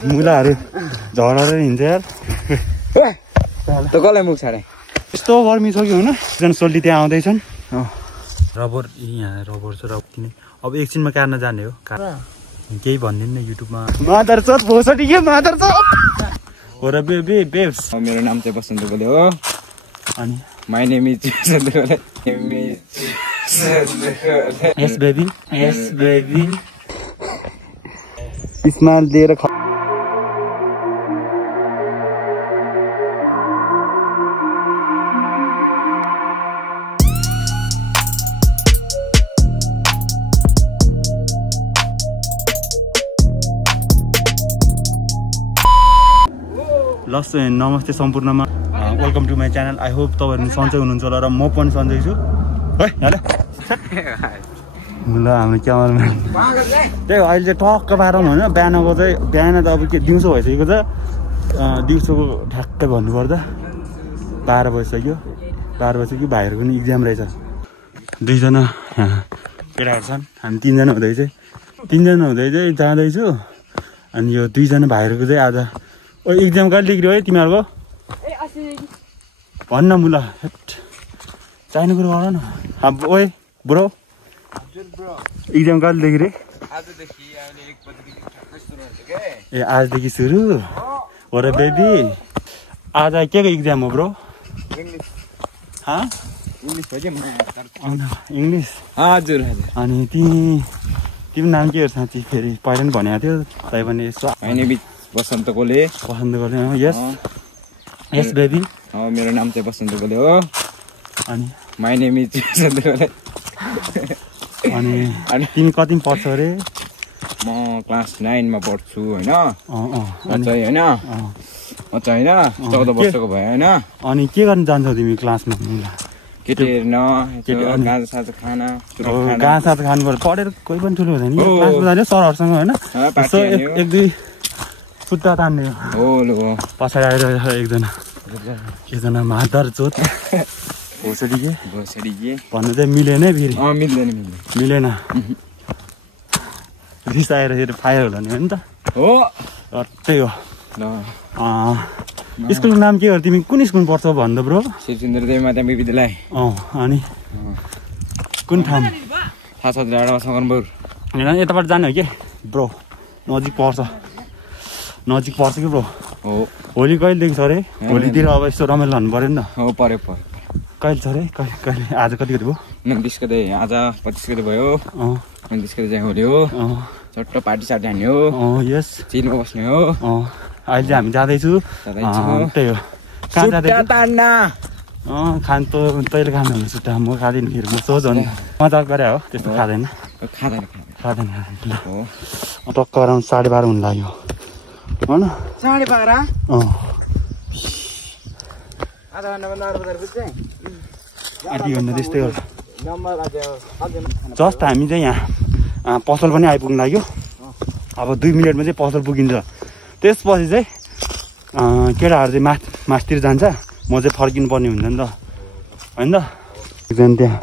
मुलाहरू झरेर हिँड्छ यार त कसलाई मुख छाडे यस्तो गर्मी छ कि हुन एकजना सोल्टी त्यहाँ आउँदैछन् रबर यहाँ रबर छ रक्ति नै अब एकछिनमा काट्न जाने हो केही भन्दिनँ युट्युबमा मादर चोत भोसडी के मादर चोत हो र बेब्स मेरो नाम चाहिँ बसन्त गोले हो अनि my name is Basant Gole yes baby smile दिएर लस नमस्ते सम्पूर्णमा welcome to my channel I hope तपाईँहरू सन्चै हुनुहुन्छ होला र म पनि सन्चै छु है ल हाम्रो क्यामराम्यान त्यही अहिले चाहिँ टक्क 12 होइन बिहानको चाहिँ बिहान त अब के दिउँसो भइसकेको छ दिउँसोको ठ्याक्कै भन्नुपर्दा 12 बजिसक्यो 12 बजिसक्यो भाइहरूको पनि इक्जाम रहेछ दुईजना केटाहरू छन् हामी तिनजना हुँदै चाहिँ जाँदैछु अनि यो दुईजना भाइहरूको चाहिँ आज ओ इक्जाम कहिले डिग्री हो तिमीहरूको भन्न मुला चाहिने कुरो गर न ओए ब्रो इक्जाम कहिले डिग्री ए आजदेखि सुरु हो र बेबी आज के को इक्जाम हो ब्रो इङ्ग्लिस हजुर अनि तिमी नाम के हो साँच्ची फेरि पहिला पनि भनेको थियो तै पनि यसो बसन्त गोले यस बेबी मेरो नाम चाहिँ बसन्त गोले हो अनि माई नेम इज बसन्त गोले अनि तिमी कति पढ्छौ अरे म क्लास 9 मा पढ्छु हैन म चाहिँ 14 वर्षको भयो हैन अनि के गर्न जान्छौ तिमी क्लासमा केटी हेर्न गाँजा खाना खानुपर्छ पढेर कोही पनि ठुलो हुँदैन क्लासमा जाने सरहरूसँग होइन एक दुई खुट्टा तान्ने हो पछाडि आइरहेको एकजना मादर चोत भोसडी के भन्नु चाहिँ मिलेन फेरि मिलेन रिसाएर फेरि फायर होला नि हो नि त हो त्यही हो स्कुलको नाम के हो तिमी कुन स्कुल पढ्छौ भन्दा ब्रो शिवचन्द्र देव माध्यमिक विद्यालय अनि कुन ठाउँ थाहा छ सकनपुर होइन यताबाट जाने हो कि ब्रो नजिक पर्छ कि ब्रो हो होली कहिलेदेखि छ अरे होलीतिर अब यस्तो रमाइलो हान्नु पऱ्यो नि त हो पऱ्यो कहिले छ अरे कहिले आज कति गति भयो 29 गते आज 25 गते भयो 29 गते चाहिँ होली हो चट्ट पार्टी सार्टी हान्ने हो यस चिनमा बस्ने हो अहिले चाहिँ हामी जाँदैछु त्यही हो कहाँ जाँदैछु खान त तैँले खानु सुट्टा म खाँदैन फेरि म सोच हो नि मजाक गरे हो त्यस्तो खाँदैन ल टक्क अराउन्ड 12:30 हुन लाग्यो हो न 12:30 आधी घन्टा त्यस्तै हो जस्ट हामी चाहिँ यहाँ पसल पनि आइपुग्नु लाग्यो अब 2 मिनटमा चाहिँ पसल पुगिन्छ त्यसपछि चाहिँ केटाहरू चाहिँ मासतिर जान्छ म चाहिँ फर्किनु पर्ने हुन्छ नि त होइन त एकजना त्यहाँ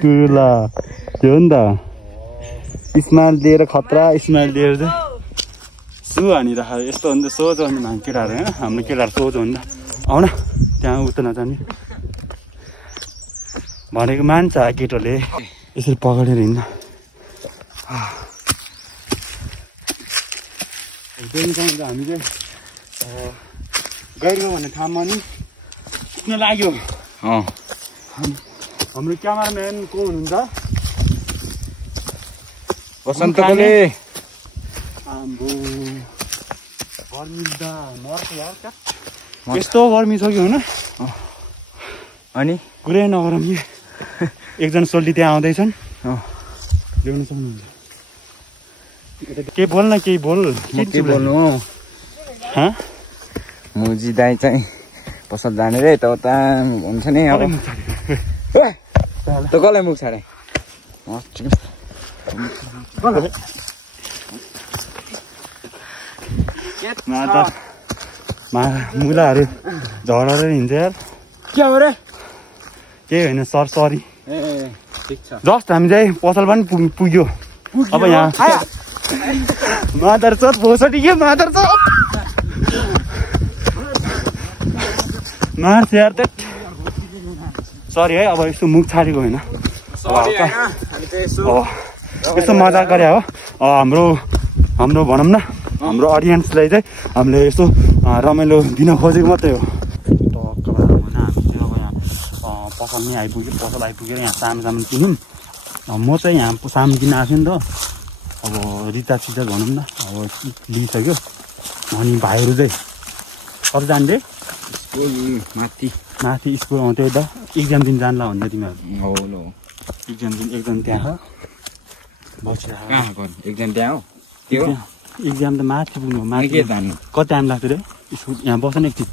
टुला त्यो हो नि त स्माइल दिएर खतरा स्माइल दिएर चाहिँ सु हानिराख यस्तो हो नि त सोझो हो नि केटाहरू होइन हाम्रो केटाहरू सोझो हो नि त आउन त्यहाँ उता नजाने भनेको मान्छ केटोले यसरी पक्रेर हिँड्न हामी चाहिँ गैरगाउँ भन्ने ठाउँमा नि पुग्न लाग्यो हाम्रो क्यामराम्यान को हुनुहुन्छ बसन्त गोले यस्तो गर्मी छ कि हुन अनि कुरै नगरौँ कि एकजना सोल्टी त्यहाँ आउँदैछन् ल्याउनु सक्नुहुन्छ केही बोल न केही बोल के बोल्नु मुजी दाई चाहिँ पसल जाने रे यता हुन्छ नि अब त कसलाई मुख छाडे मुलाहरू झरेर हिँड्छ यार के हो रे केही होइन सर सरी जस्ट हामी चाहिँ पसल पनि पुग्यो अब यहाँ मादर चोट भोसटी के मादर चोट मार्छ यार त सरी है अब यस्तो मुख छाडेको होइन यस्तो मजा गरे हो हाम्रो भनौँ न हाम्रो अडियन्सलाई चाहिँ हामीले यस्तो रमाइलो दिन खोजेको मात्रै हो टक्क भएर होइन हामी चाहिँ अब यहाँ पसल नै आइपुग्यो पसल आइपुगेर यहाँ सामान किन्यौँ म चाहिँ यहाँ सामान किन्न आएको नि त अब रिचार्ज भनौँ न अब लिइसक्यो अनि भाइहरू चाहिँ कति जाने माथि स्कुल त्यही त इक्जाम दिन जान्ला भन्दा तिमीहरू इक्जाम दिन एकदम त्यहाँ बसिरहेको एक्जाम त्यहाँ हो इक्जाम त माथि पुग्नु माथि कति टाइम लाग्छ रे स्कुल यहाँ बस्छ नि एकछिन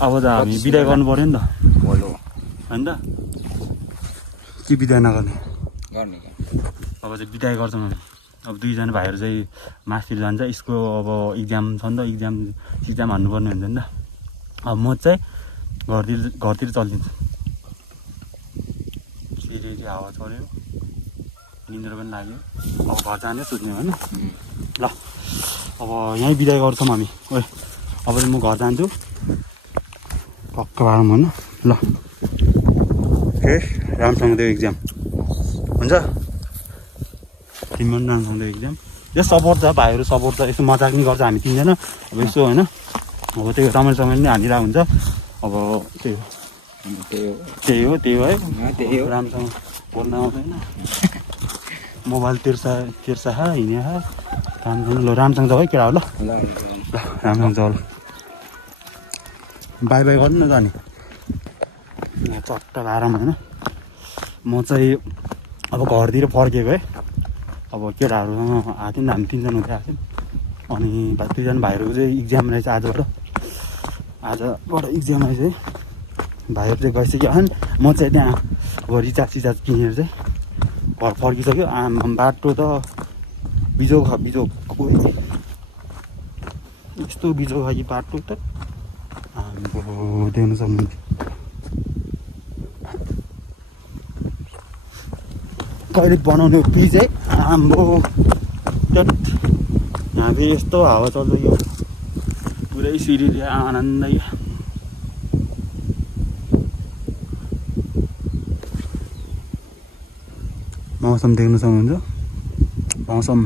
अब त हामी बिदाय गर्नु पऱ्यो नि त होइन त के बिदाय नगर्ने अब चाहिँ बिदाय गर्छौँ हामी अब दुईजना भाइहरू चाहिँ मास्तिर जान्छ स्कुल अब इक्जाम छ नि त इक्जाम हान्नुपर्ने हुन्छ नि त अब म चाहिँ घरतिर चलिदिन्छु फेरि हावा चल्यो निन्द्र पनि लाग्यो अब घर जाने सुत्ने होइन ल अब यहीँ बिदाय गर्छौँ हामी ओ अब चाहिँ म घर जान्छु पक्का भरौँ होइन ल ए राम्रोसँग दियो इक्जाम हुन्छ तिम्रो पनि राम्रोसँग दियो इक्जाम यो सपोर्ट छ भाइहरू सपोर्ट छ यसो मजाक नि गर्छ हामी तिनजना अब यसो होइन अब त्यो रमाइलो नै हालिरहेको हुन्छ अब त्यही हो है राम्रोसँग बोल्न आउँदैन मोबाइल तिर्सा हिँड्ने काम गर्नु ल राम्रोसँग जाऊ है केटा हो ल राम्रोसँग जाऊ ल बाई गर्नु न जाने यहाँ चट्ट आराम होइन म चाहिँ अब घरतिर फर्केको है अब केटाहरूसँग आएको थियो नि हामी तिनजना हुँदै आएको थियौँ अनि दुईजना भाइहरूको चाहिँ इक्जाम रहेछ आजबाट इक्जाम रहेछ है भाइहरू चाहिँ गइसक्यो अनि म चाहिँ त्यहाँ अब रिचार्ज किनेर चाहिँ घर फर्किसक्यो बाटो त बिजोग यस्तो बिजोग खालि बाटो त हाम्रो देख्नु सक्नुहुन्छ कहिले बनाउने पिच है हाम्रो यहाँ फेरि यस्तो हावा चल्छ यो पुरै सिँढीले आनन्दै मौसम देख्न सक्नुहुन्छ मौसम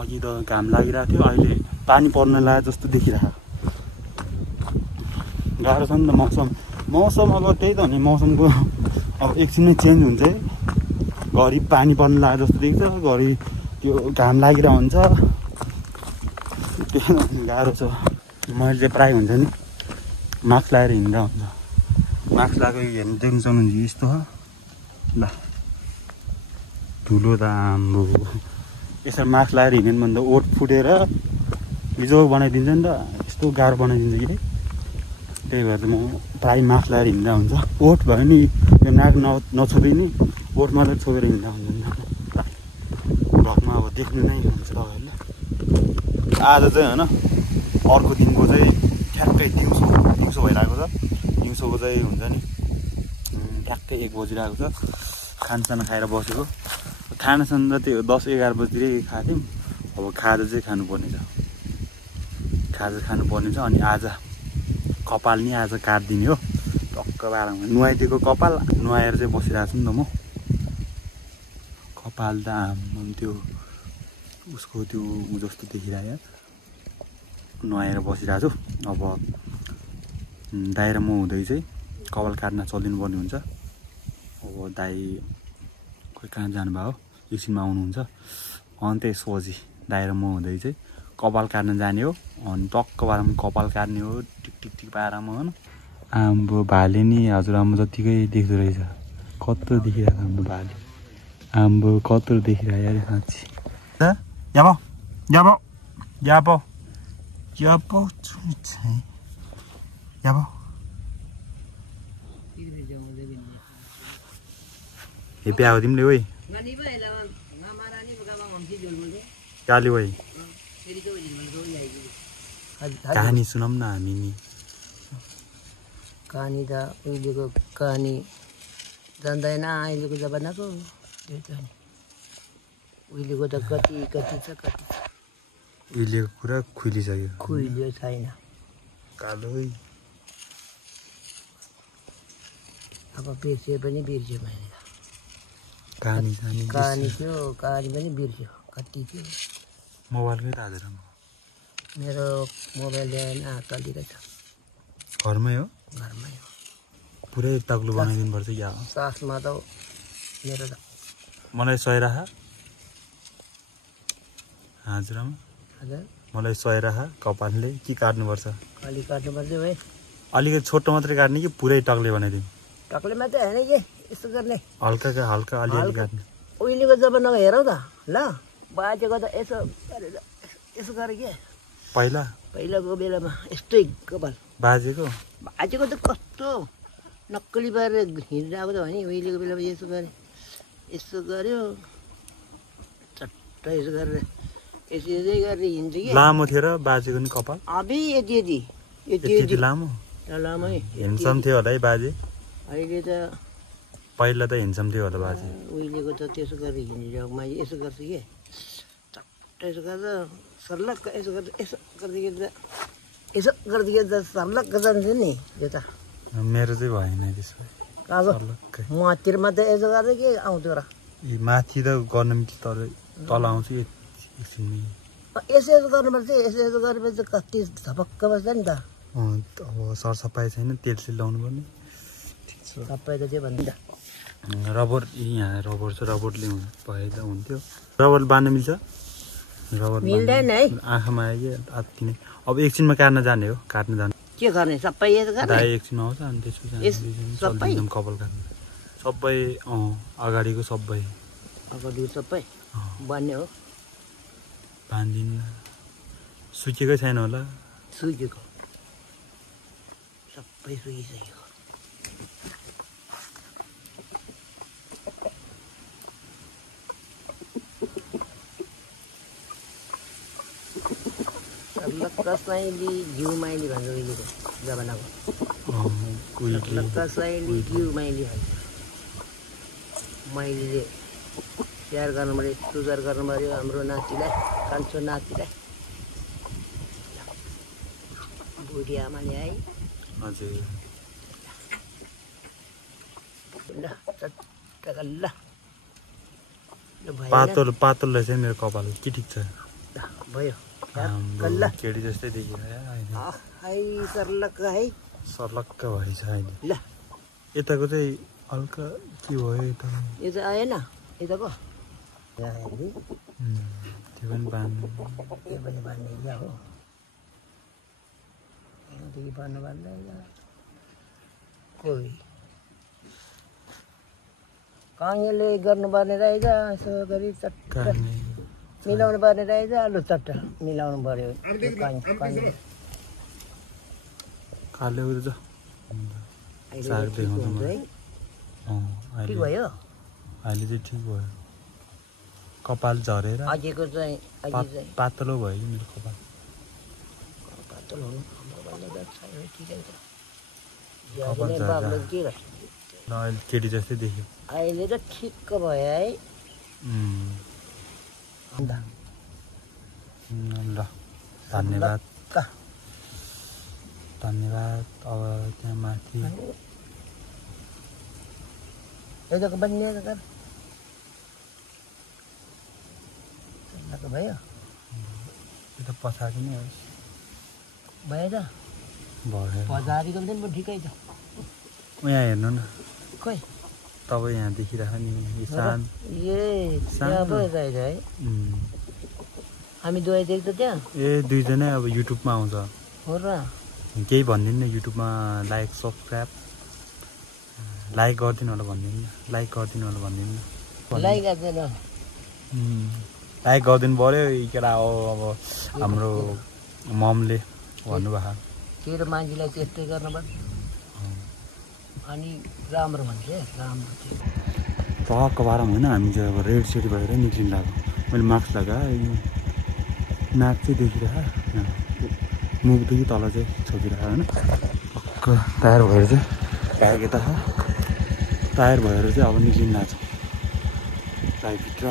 अघि त घाम लागिरहेको थियो अहिले पानी पर्न लाग्यो जस्तो देखिरहेको गाह्रो छ नि त मौसम अब त्यही त हो नि मौसमको अब एकछिनमै चेन्ज हुन्छ है घरि पानी पर्न लाग्यो जस्तो देख्छ घरि त्यो घाम लागिरहेको हुन्छ त्यही गाह्रो छ मैले चाहिँ प्रायः हुन्छ नि मास्क लगाएर हिँड्दा हुन्छ मास्क लगाएको हेर्नु देख्नु सक्नुहुन्छ यस्तो हो ल धुलो त आम्बो यसरी मास्क लगाएर हिँड्यो भने त ओठ फुटेर बिजोग बनाइदिन्छ नि त यस्तो गाह्रो बनाइदिन्छ कि त्यही भएर त म प्रायः मास्क लगाएर हिँड्दा हुन्छ ओठ भयो नि त्यो नाक नछोदै नि ओठ मात्रै छोपेर हिँड्दा हुन्छ नि भ्लगमा अब देख्नु नै हुन्छ तपाईँहरूले आज चाहिँ होइन अर्को दिनको चाहिँ ठ्याक्कै दिउँसो भइरहेको छ दिउँसोको चाहिँ हुन्छ नि ठ्याक्कै 1 बजिरहेको छ खानसाना खाएर बसेको खानासाना त्यो 10-11 बजीतिरै खाएको थियौँ अब खाजा चाहिँ खानुपर्ने छ अनि आज कपाल नि आज काट्दिने हो टक्क बाह्रमा नुहाइदिएको कपाल नुहाएर चाहिँ बसिरहेको छु नि त म कपाल त त्यो उसको त्यो जस्तो देखिरहेको नुहाएर बसिरहेको छु अब दाइ र म हुँदै चाहिँ कपाल काट्न चलिनु पर्ने हुन्छ अब दाइ खोइ कहाँ जानुभयो एकछिनमा आउनुहुन्छ अनि त्यसपछि दाइ र म हुँदै चाहिँ कपाल काट्न जाने हो अनि टक्क बाह्रमा कपाल काट्ने हो टिक पारामा होइन हाम्रो भाले नि हजुरआमा जतिकै देख्दो रहेछ कत्रो देखिरहेको हाम्रो भाले हाम्रो कत्रो देखिरहेको अरे साँच्ची हेप्पी आयो तिमीले ओइ काली भाइ कहानी सुनाऊँ न हामी नि कहानी त उहिलेको कहानी जान्दैन अहिलेको जमानाको त्यो त नि उहिलेको त कति कति छ कति छ उहिलेको कुरा खुलिसक्यो खुइल्यो छैन कालै अब बिर्स्यो पनि बिर्स्यो मैले कहानी थियो कहानी पनि बिर्स्यो कति थियो मोबाइलकै राजेर मेरो मोबाइल ल्याएन हातलिएर छ घरमै हो पुरै तग्लो सा बनाइदिनु पर्छ या सासमा त मेरो त मलाई सयराहा हाजरामा हजुर मलाई सयराहा कपालले के काट्नुपर्छ अलि काट्नुपर्छ भाइ अलिकति छोटो मात्रै काट्ने कि पुरै टक्ले बनाइदिनु टक्ले मात्रै होइन कि यस्तो गर्ने हल्का अलिअलि काट्ने उहिलेको जमानाको हेरौँ त ल बाजेको त यसो गरेर यसो गरे के पहिलाको बेलामा यस्तै कपाल बाजेको त कस्तो नक्कली पारेर हिँडिरहेको त हो नि उहिलेको बेलामा यसो गर्यो चट्ट यसो गरेर यसो गरेर हिँड्छ कि लामो थियो र बाजेको नि कपाल अबि यति लामो लामै हेन्सम थियो होला है बाजे अहिले त पहिला त हेन्सम थियो होला बाजे उहिलेको त त्यसो गरेर हिँडिरहेको मैले यसो गर्छु कि चट्ट यसो गर्दा सर्लक्क यसो गर्दाखेरि त सर्लक्क जान्छ नि यो त मेरो चाहिँ भएन त्यसो माथितिर मात्रै यसो गर्दा के आउँथ्यो र माथि त गर्न मिल्छ तर तल आउँछु एकछिनमै यसो गर्नुपर्छ यसो गरेपछि कति झपक्क बस्छ नि त अब सरसफाइ छैन तेल लाउनु पर्ने सबै त त्यो भन्दा रबर यहाँ रबर छ रबरले भए त हुन्थ्यो रबर बाँध्न मिल्छ रबर मिल्दैन है आँखामा आयो कि अति नै अब एकछिनमा काट्न जाने हो के गर्ने सबै यसो गर्ने एकछिनमा आउँछ अनि त्यसपछि कपाल काट्नु सबै अगाडिको सबै बन्ने हो बाँधिन्न सुकेकै छैन होला सुकेको सबै सुकिसक्यो सर्लक्क घिउ माइली भन्छ उहिलेको जमानाको सर्लक्क साइली घिउ माइली भन्छ माइलीले स्याहार गर्नु पऱ्यो सुधार गर्नु पऱ्यो हाम्रो नातिलाई कान्छो नातिलाई बुढी आमाले है हजुर ल चट्टक ल पातललाई चाहिँ मेरो कपाल के ठिक छ भयो केडी जस्तै देखिरहेको सर्लक्क है सर्लक्क भएछ अहिले ल यताको चाहिँ हल्का के भयो यो चाहिँ आएन यताको त्यो पनि बाँध्नु बाँध्ने हो यहाँदेखि बाँध्नु बाँध्दैन कोही काङ्गेले गर्नुपर्ने रहेछ यसो गरी चट्ट मिलाउनु पर्ने रहेछ लु चट्ट मिलाउनु पर्यो ठिक भयो अहिले चाहिँ ठिक भयो कपाल झरेर अघिको चाहिँ पातलो भयो कि मेरो कपाल पातलो हुनु ठिकै छ अहिले केटी जस्तै देख्यो अहिले त ठिक्क भयो है ल धन्यवाद अब त्यहाँ माथि यताको बन्ने भयो यो त पछाडि नै होस् भयो त भयो पछाडिको पनि ठिकै छ यहाँ हेर्नु न खोइ तपाईँ यहाँ देखिरहेको नि है हामी दुवै देख्छ त्यहाँ दुईजनै अब युट्युबमा आउँछ हो र केही भनिदिनु न युट्युबमा लाइक सब्सक्राइब लाइक गरिदिनु होला भनिदिनु लाइक गरिदिनु लाइक गरिदिनु पऱ्यो केटा हो अब हाम्रो ममले भन्नुभएको तेरो मान्छेलाई त्यस्तै गर्नुपर्छ अनि राम्रो भन्छ राम्रो टक्क बाह्र होइन हामी चाहिँ अब रेड सेडी भएर निक्लिनु लाग्यो मैले मास्क लगाएँ नाक चाहिँ देखिरहेको मुखदेखि तल चाहिँ छोपिरहेको होइन टक्क तयार भएर चाहिँ ब्याग यता छ टायर भएर चाहिँ अब निक्लिन लाग्छ भित्र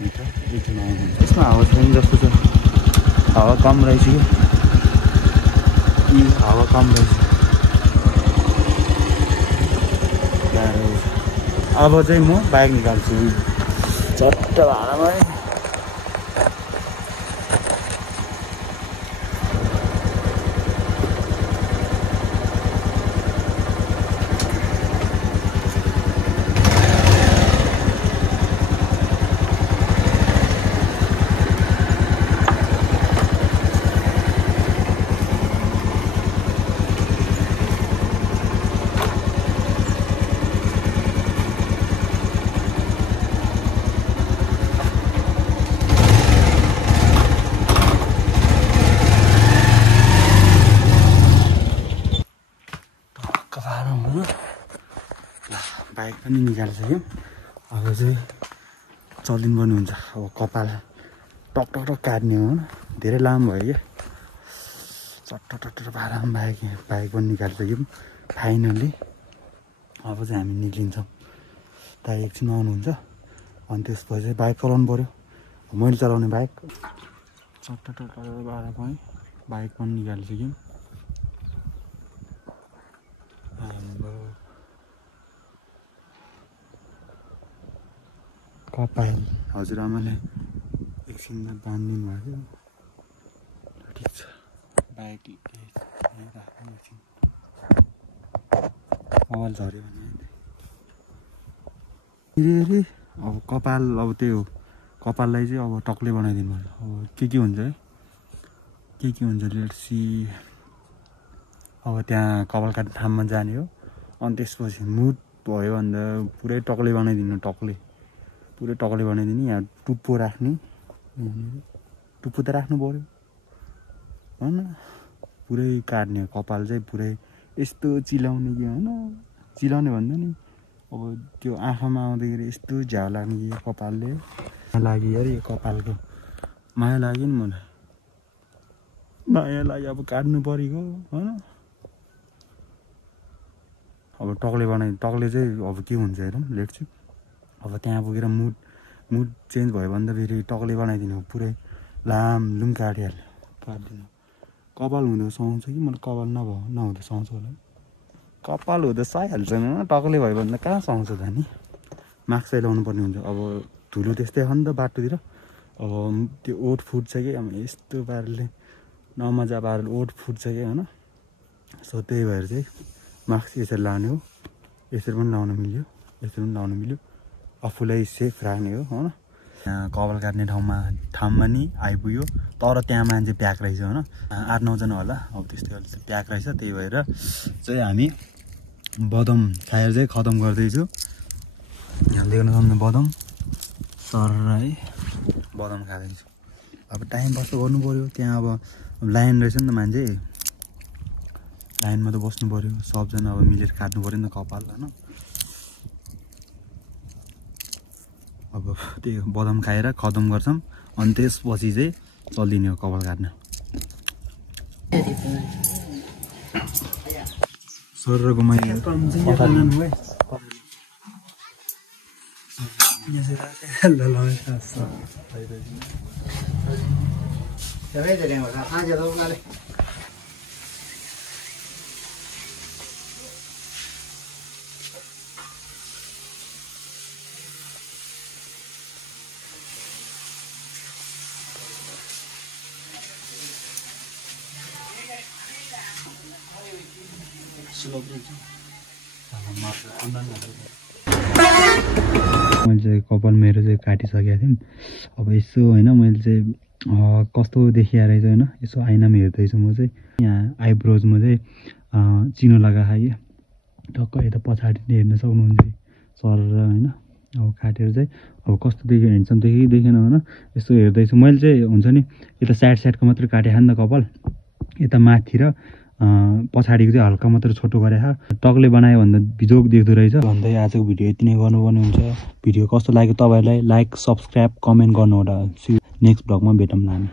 भित्र एकछिन आउनुहुन्छ यसमा हावा छैन जस्तो छ हावा कम रहेछ कि हावा कम रहेछ अब चाहिँ म बाइक निकाल्छु चट्ट भाडामै बाइक पनि निकालिसक्यौँ अब चाहिँ चलिनुपर्ने हुन्छ अब कपाल टक टक टक काट्ने हो धेरै लामो भयो क्या चट्ट टट्ट पारामा बाइक पनि निकालिसक्यौँ फाइनल्ली अब चाहिँ हामी निक्लिन्छौँ दाइ एकछिन आउनुहुन्छ अनि त्यसपछि चाहिँ बाइक चलाउनु पऱ्यो मैले चलाउने बाइक चट्ट टट्ट पारामा बाइक पनि निकालिसक्यौँ कपाल हजुरआमाले एकछिनमा बाँधिदिनु भयो ठिक छ बाइक राख्नु एकछिन मोबाइल झऱ्यो भने अब कपाल अब त्यही हो कपाललाई चाहिँ अब टक्ले बनाइदिनु पर्छ अब के हुन्छ है के हुन्छ लेट्सी अब त्यहाँ कपाल काट्ने ठाउँमा जाने हो अनि त्यसपछि मुड भयो भन्दा पुरै टक्ले बनाइदिनु पुरै टक्ले बनाइदिने यहाँ टुप्पो राख्ने टुप्पो त राख्नु पऱ्यो होइन पुरै काट्ने कपाल चाहिँ पुरै यस्तो चिलाउने कि होइन चिलाउने भन्दा नि अब त्यो आँखामा आउँदाखेरि यस्तो झ्याउ लाग्ने कि कपालले लाग्यो अरे कपालको माया लाग्यो नि मलाई माया लाग्यो अब काट्नु परेको होइन अब टक्ले चाहिँ अब के हुन्छ हेरौँ लेट्छु अब त्यहाँ पुगेर मुड चेन्ज भयो भने त फेरि टक्ले बनाइदिनु पुरै लामलुम काटिदिनु कपाल हुँदा सुहाउँछ कि मलाई कपाल नहुँदा सुहाउँछ होला कपाल हुँदा सुहाइहाल्छ नि टक्ले भयो भने त कहाँ सुहाउँछ त नि मास्क चाहिँ लाउनु पर्ने हुन्छ अब धुलो त्यस्तै हो नि त बाटोतिर अब त्यो ओठ फुट्छ कि अब यस्तो पाराले नमजा पाराले ओठ फुट्छ कि होइन सो त्यही भएर चाहिँ मास्क यसरी लाउने हो यसरी पनि लाउनु मिल्यो आफूलाई सेफ राख्ने हो होइन यहाँ कपाल काट्ने ठाउँमा नि आइपुग्यो तर त्यहाँ मान्छे प्याक रहेछ होइन 8-9 जना होला अब त्यस्तै प्याक रहेछ त्यही भएर चाहिँ हामी बदम खाएर चाहिँ खतम गर्दैछु यहाँ देख्न सक्नु बदम सर है बदम खाँदैछु अब टाइम पास गर्नु पऱ्यो त्यहाँ अब लाइन रहेछ नि त मान्छे लाइनमा त बस्नु पऱ्यो सबजना अब मिलेर काट्नु पऱ्यो नि त कपाल होइन अब त्यो बदाम खाएर खतम गर्छौँ अनि त्यसपछि चाहिँ चलिने हो कपाल काट्न सर र घुमाइ मैले चाहिँ कपाल मेरो चाहिँ काटिसकेको थिएँ अब यसो होइन मैले चाहिँ कस्तो देखिया रहेछ होइन यसो आइनामा हेर्दैछु म चाहिँ यहाँ आइब्रोजमा चाहिँ चिनो लगाएँ टक्क यता पछाडि हेर्न सक्नुहुन्छ सर होइन अब काटेर चाहिँ अब कस्तो देख्यो हेन्डसम देखि देखेन होइन यस्तो हेर्दैछु मैले चाहिँ हुन्छ नि यता साइडको मात्रै काटेको नि त कपाल यता माथि र पछाडिको चाहिँ हल्का मात्र छोटो गरेको टक्ले बनायो भन्दा बिजोग देख्दो रहेछ भन्दै आजको भिडियो यति नै गर्नुपर्ने हुन्छ भिडियो कस्तो लाग्यो तपाईँहरूलाई लाइक सब्सक्राइब कमेन्ट गर्नु होला नेक्स्ट ब्लगमा भेटौँ हामी